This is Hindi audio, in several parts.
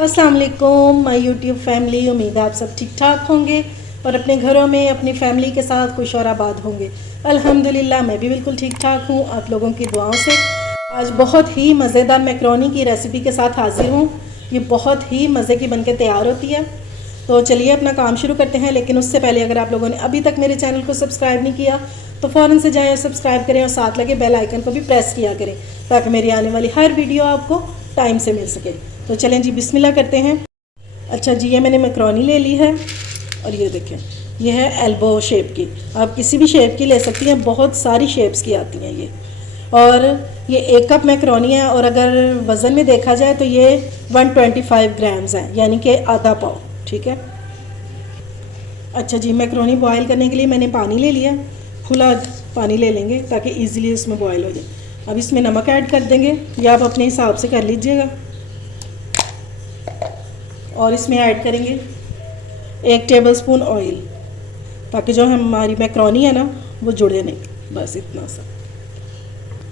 अस्सलाम वालेकुम माय यूट्यूब फैमिली। उम्मीद है आप सब ठीक ठाक होंगे और अपने घरों में अपनी फैमिली के साथ खुश और आबाद होंगे। अल्हम्दुलिल्लाह मैं भी बिल्कुल ठीक ठाक हूँ आप लोगों की दुआओं से। आज बहुत ही मज़ेदार मैक्रोनी की रेसिपी के साथ हाजिर हूँ। ये बहुत ही मज़े की बनके तैयार होती है। तो चलिए अपना काम शुरू करते हैं, लेकिन उससे पहले अगर आप लोगों ने अभी तक मेरे चैनल को सब्सक्राइब नहीं किया तो फ़ौरन से जाएं और सब्सक्राइब करें और साथ लगे बेल आइकन को भी प्रेस किया करें ताकि मेरी आने वाली हर वीडियो आपको टाइम से मिल सके। तो चलें जी बिस्मिल्लाह करते हैं। अच्छा जी, ये मैंने मैक्रोनी ले ली है और ये देखें, ये है एल्बो शेप की। आप किसी भी शेप की ले सकती हैं, बहुत सारी शेप्स की आती हैं ये। और ये 1 कप मैक्रोनी है और अगर वज़न में देखा जाए तो ये 125 ग्राम्स है, यानी कि आधा पाव। ठीक है। अच्छा जी, मैक्रोनी बॉयल करने के लिए मैंने पानी ले लिया, खुला पानी ले लेंगे ताकि इजीली इसमें बॉयल हो जाए। अब इसमें नमक ऐड कर देंगे, या आप अपने हिसाब से कर लीजिएगा। और इसमें ऐड करेंगे 1 टेबलस्पून ऑयल ताकि जो हमारी मैक्रोनी है ना वो जुड़े नहीं, बस इतना सा।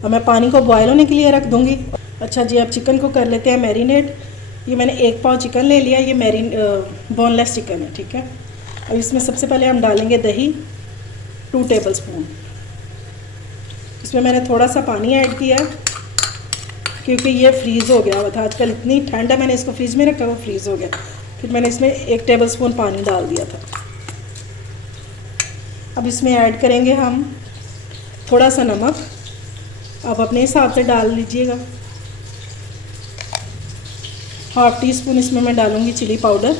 अब मैं पानी को बॉयल होने के लिए रख दूँगी। अच्छा जी, अब चिकन को कर लेते हैं मैरिनेट। ये मैंने 1 पाव चिकन ले लिया, ये बोनलेस चिकन है। ठीक है। अब इसमें सबसे पहले हम डालेंगे दही 2 टेबलस्पून। इसमें मैंने थोड़ा सा पानी ऐड किया क्योंकि ये फ्रीज़ हो गया हुआ था। आजकल इतनी ठंड है, मैंने इसको फ्रिज में रखा, वो फ्रीज़ हो गया। फिर मैंने इसमें 1 टेबलस्पून पानी डाल दिया था। अब इसमें ऐड करेंगे हम थोड़ा सा नमक, आप अपने हिसाब से डाल लीजिएगा। ½ टीस्पून इसमें मैं डालूँगी चिली पाउडर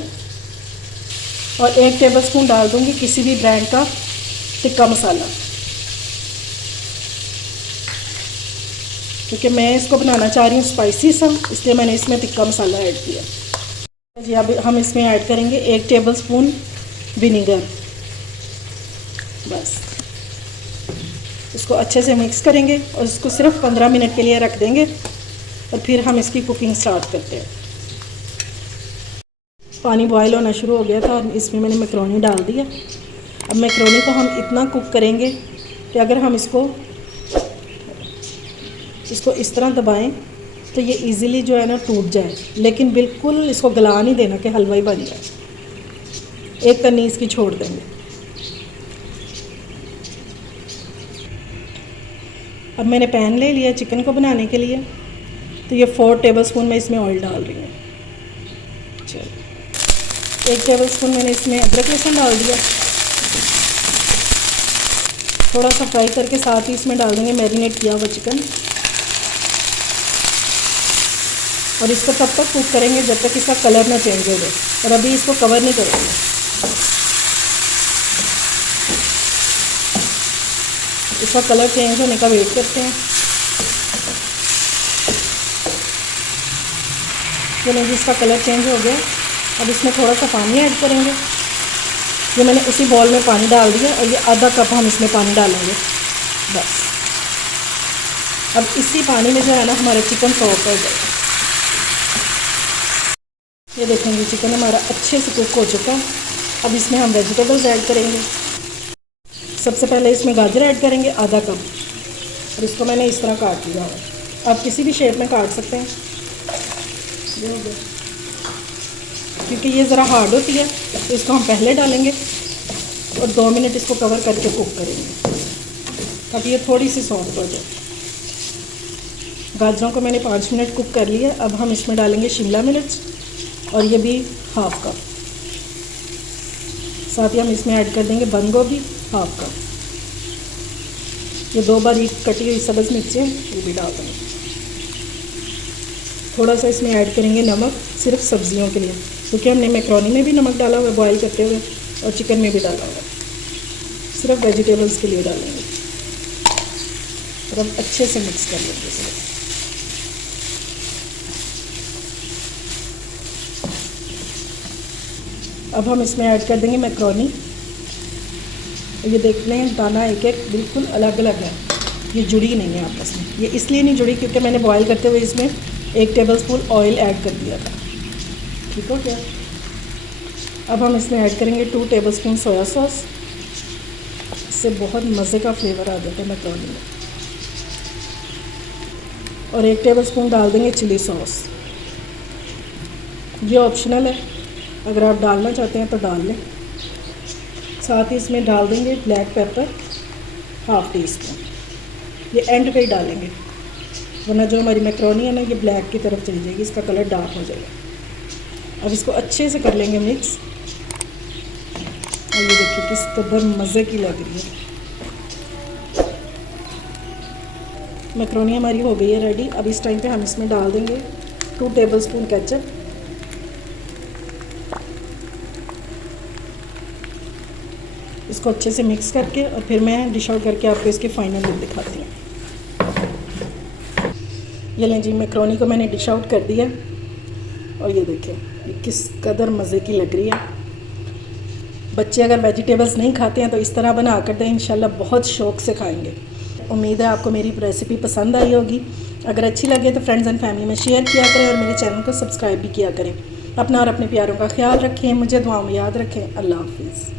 और 1 टेबलस्पून डाल दूँगी किसी भी ब्रांड का टिक्का मसाला, क्योंकि मैं इसको बनाना चाह रही हूँ स्पाइसी सा, इसलिए मैंने इसमें टिक्का मसाला ऐड किया जी। अब हम इसमें ऐड करेंगे 1 टेबलस्पून विनेगर। बस इसको अच्छे से मिक्स करेंगे और इसको सिर्फ 15 मिनट के लिए रख देंगे और फिर हम इसकी कुकिंग स्टार्ट करते हैं। पानी बॉयल होना शुरू हो गया था और इसमें मैंने मैक्रोनी डाल दिया। अब मैक्रोनी को हम इतना कुक करेंगे कि अगर हम इसको इस तरह दबाएं तो ये इजीली जो है ना टूट जाए, लेकिन बिल्कुल इसको गला नहीं देना कि हलवा ही बन जाए। एक तनी इसकी छोड़ देंगे। अब मैंने पैन ले लिया चिकन को बनाने के लिए, तो ये 4 टेबलस्पून मैं इसमें ऑयल डाल रही हूँ। चलो 1 टेबलस्पून मैंने इसमें अदरक लहसुन डाल दिया। थोड़ा सा फ्राई करके साथ ही इसमें डाल देंगे मैरिनेट किया हुआ चिकन और इसको तब तक कुक करेंगे जब तक इसका कलर ना चेंज हो जाए। और अभी इसको कवर नहीं करेंगे, इसका कलर चेंज होने का वेट करते हैं। चलिए जी, इसका कलर चेंज हो गया। अब इसमें थोड़ा सा पानी ऐड करेंगे। ये मैंने उसी बॉल में पानी डाल दिया और ये आधा कप हम इसमें पानी डालेंगे बस। अब इसी पानी में जो है ना हमारा चिकन सॉफ्ट हो जाएगा। ये देखेंगे चिकन हमारा अच्छे से कुक हो चुका है। अब इसमें हम वेजिटेबल्स ऐड करेंगे। सबसे पहले इसमें गाजर ऐड करेंगे आधा कप और इसको मैंने इस तरह काट लिया है। आप किसी भी शेप में काट सकते हैं, क्योंकि ये ज़रा हार्ड होती है तो इसको हम पहले डालेंगे और 2 मिनट इसको कवर करके कुक करेंगे ताकि ये थोड़ी सी सॉफ्ट हो जाए। गाजरों को मैंने 5 मिनट कुक कर लिया। अब हम इसमें डालेंगे शिमला मिर्च और ये भी ½ कप। साथ ही हम इसमें ऐड कर देंगे बंद गोभी ½ कप। ये 2 बारीक कटी हुई सब्ज़ मिर्चें ये भी डाल देंगे। थोड़ा सा इसमें ऐड करेंगे नमक, सिर्फ सब्जियों के लिए, क्योंकि हमने मैक्रोनी में भी नमक डाला हुआ है बॉयल करते हुए और चिकन में भी डाला हुआ है। सिर्फ वेजिटेबल्स के लिए डालेंगे और अब अच्छे से मिक्स कर लेंगे सिर्फ। अब हम इसमें ऐड कर देंगे मैक्रोनी। ये देख लें दाना एक एक बिल्कुल अलग अलग है, ये जुड़ी नहीं है आपस में। ये इसलिए नहीं जुड़ी क्योंकि मैंने बॉयल करते हुए इसमें 1 टेबलस्पून ऑयल ऐड कर दिया था। ठीक हो गया। अब हम इसमें ऐड करेंगे 2 टेबलस्पून सोया सॉस। इससे बहुत मज़े का फ्लेवर आ जाता है मैक्रोनी में। और 1 टेबलस्पून डाल देंगे चिली सॉस। ये ऑप्शनल है, अगर आप डालना चाहते हैं तो डाल लें। साथ ही इसमें डाल देंगे black pepper half tea spoon, ये एंड पे ही डालेंगे वरना जो हमारी मैक्रोनी है ना ये ब्लैक की तरफ चली जाएगी, इसका कलर डार्क हो जाएगा। अब इसको अच्छे से कर लेंगे मिक्स। और ये देखिए किस कदर मज़े की लग रही है। मैक्रोनी हमारी हो गई है रेडी। अब इस टाइम पे हम इसमें डाल देंगे 2 टेबलस्पून केचप। इसको अच्छे से मिक्स करके और फिर मैं डिश आउट करके आपको इसके फाइनल लुक दिखाती हूँ। ये लें जी, मैक्रोनी को मैंने डिश आउट कर दिया और ये देखें ये किस कदर मज़े की लग रही है। बच्चे अगर वेजिटेबल्स नहीं खाते हैं तो इस तरह बना कर दें, इंशाल्लाह बहुत शौक़ से खाएंगे। उम्मीद है आपको मेरी रेसिपी पसंद आई होगी। अगर अच्छी लगे तो फ्रेंड्स एंड फैमिली में शेयर किया करें और मेरे चैनल को सब्सक्राइब भी किया करें। अपना और अपने प्यारों का ख्याल रखें, मुझे दुआओं में याद रखें। अल्लाह हाफिज़।